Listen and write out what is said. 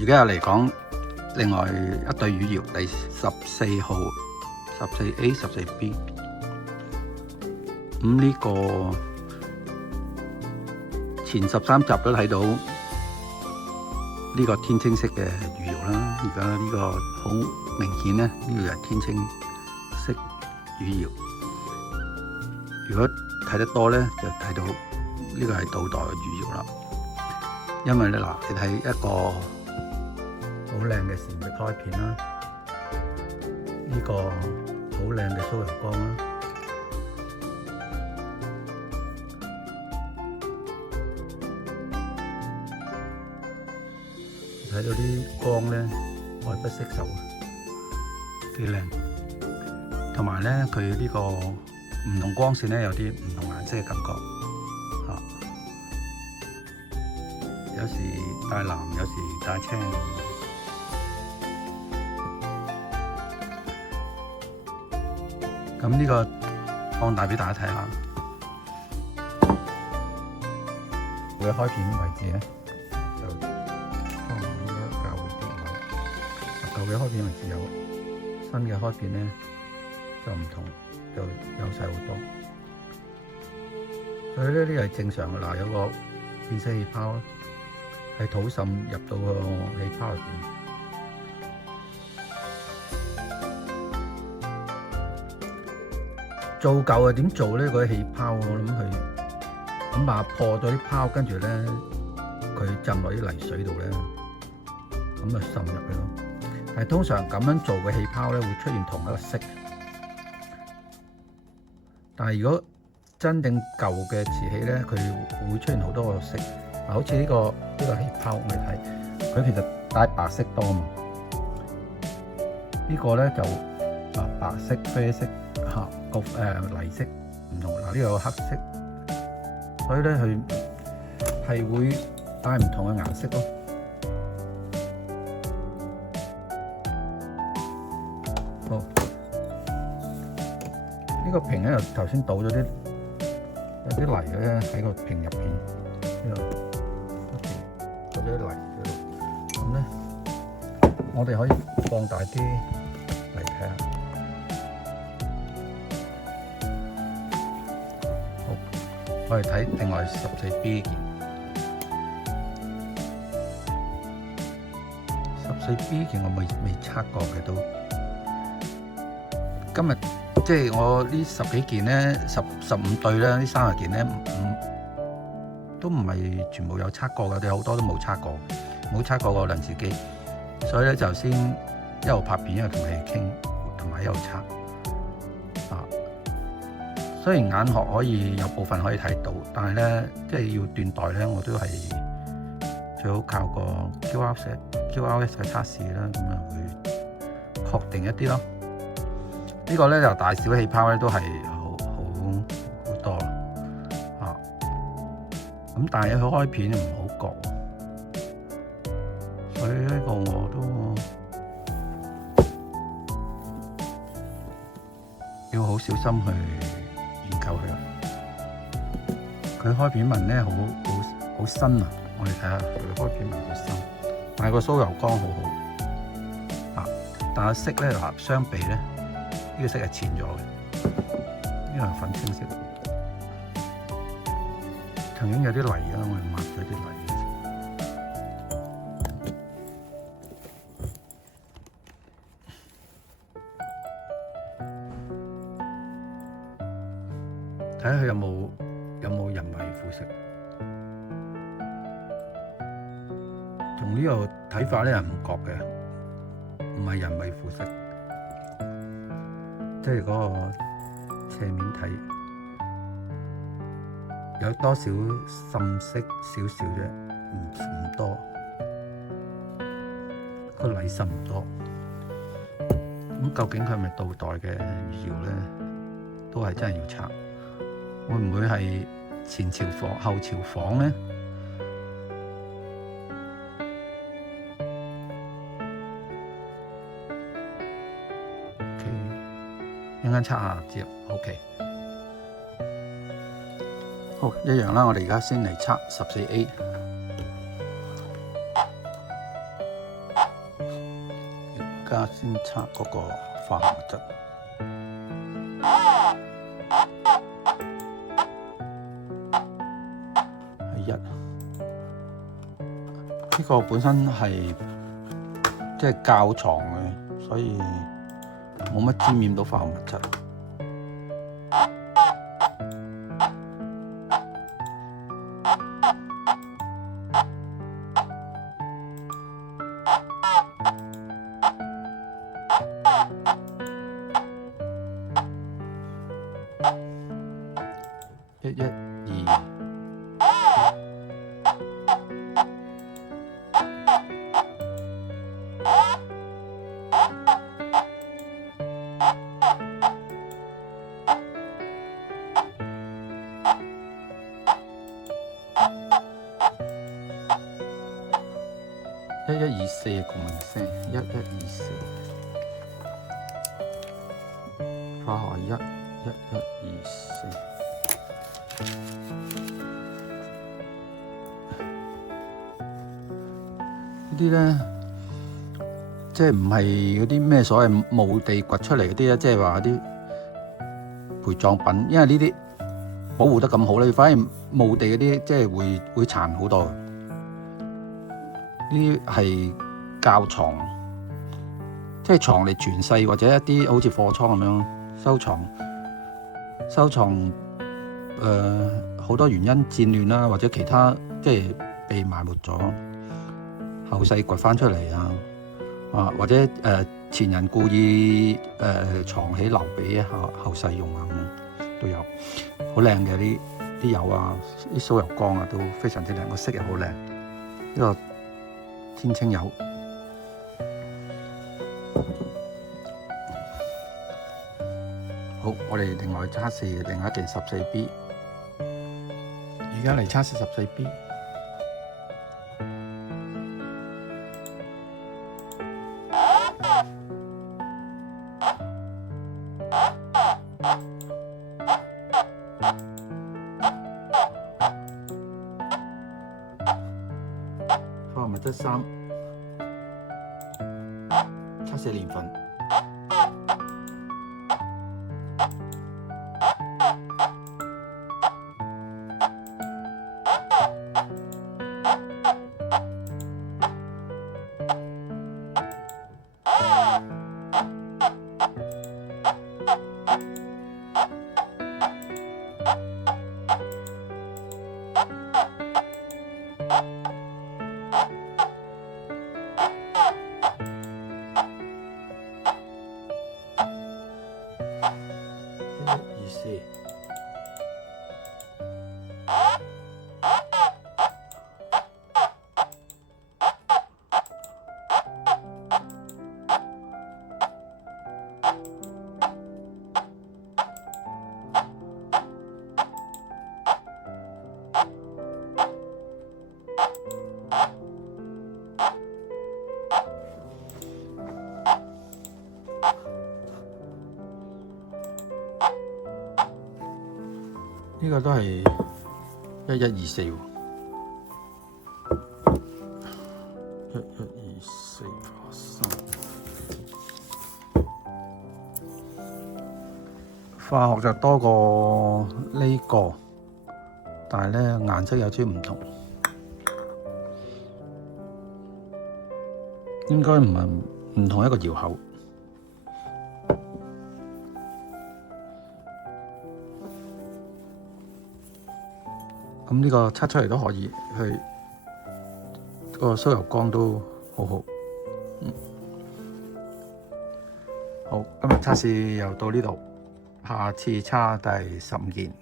而家又嚟講另外一對魚鰩，第14號、14A、14B。咁呢個前13集都睇到呢個天青色嘅魚鰩啦。而家呢個好明顯咧，呢個係天青色魚鰩。如果睇得多咧，就睇到呢個係倒袋嘅魚鰩啦。因為咧嗱，你睇一個好靚嘅蟬翼開片啦，呢個好靚嘅酥油缸啦，睇到啲光咧愛不釋手，幾靚。同埋咧，佢呢個唔同光線咧，有啲唔同顏色嘅感覺。有時帶藍，有時帶青。咁呢個放大俾大家睇下，佢開片位置咧就應該較會啲位。舊嘅開片位置有，新嘅開片咧就唔同，就優勢好多。所以咧呢個係正常嘅嗱，有個變色氣泡啦。係土滲入到個氣泡入邊，做舊啊點做咧？嗰啲氣泡我諗佢咁把破咗啲泡，跟住咧佢浸落啲泥水度咧，咁就滲入去咯。但係通常咁樣做嘅氣泡咧，會出現同一個色。但係如果真正舊嘅瓷器咧，佢會出現好多個色。好似呢個氣泡，我哋睇佢其實帶白色多嘛。呢個咧就白色、啡色、泥色唔同。嗱，呢個有黑色，所以咧佢係會帶唔同嘅顏色咯。好，呢個瓶咧又頭先倒咗啲有啲泥咧喺個瓶入邊呢度。嗰啲泥喺度，咁咧，我哋可以放大啲嚟睇下。好，我哋睇另外14B 件。14B 件我未測過嘅都。今日即係我呢10幾件咧，15對咧，呢30件咧都唔係全部有測過嘅，有好多都冇測過，冇測過個輪時機，所以咧就先一路拍片，一路同你哋傾，同埋一路測。雖然眼殼可以有部分可以睇到，但係咧即係要斷代咧，我都係最好靠個 QRS 嘅測試啦，咁啊會確定一啲咯。呢個咧就大小氣泡咧都係好多。咁但係佢開片唔好覺，所以呢個我都要好小心去研究佢。佢開片紋咧好新啊！我哋睇下佢開片紋好新，但係個酥油缸好好。但係色咧嗱，相比咧呢個色係淺咗嘅，呢個係粉青色。曾經有啲泥啦，我哋抹咗啲泥。睇下佢有冇人為腐蝕。從呢個睇法咧，係唔覺嘅，唔係人為腐蝕，即係嗰個斜面睇。有多少滲色少少啫，唔多，個泥滲唔多。咁究竟佢係咪倒袋嘅魚鰩咧？都係真係要測。會唔會係前朝房後朝房咧？一陣測下知啦。OK。好，一樣啦。我哋而家先嚟測14A。家先測嗰個化學物質。係1，呢個本身係即係較床嘅，所以冇乜沾染到化學物質。112。1124共鳴聲，1124，化學1，1124。呢啲咧，即係唔係嗰啲咩所謂墓地掘出嚟嗰啲咧，即係話啲陪葬品，因為呢啲保護得咁好咧，反而墓地嗰啲即係會殘好多。呢啲係窖藏，即係藏嚟傳世，或者一啲好似貨倉咁樣收藏好多原因戰亂啦，或者其他即係被埋沒咗，後世掘翻出嚟啊，或者前人故意藏起留俾後世用啊，咁樣都有。好靚嘅啲油啊，啲酥油缸啊都非常之靚，個色又好靚。呢個天青油。好，我哋另外測試另一件14B， 而家嚟測試14B。化學物質3，測試年份。124。呢個都係1124喎，1124+3，化學就多過呢個，但係咧顏色有啲唔同，應該唔同一個窯口。咁呢個測出嚟都可以，佢個酥油缸都好好。好，今日測試又到呢度，下次測第15件。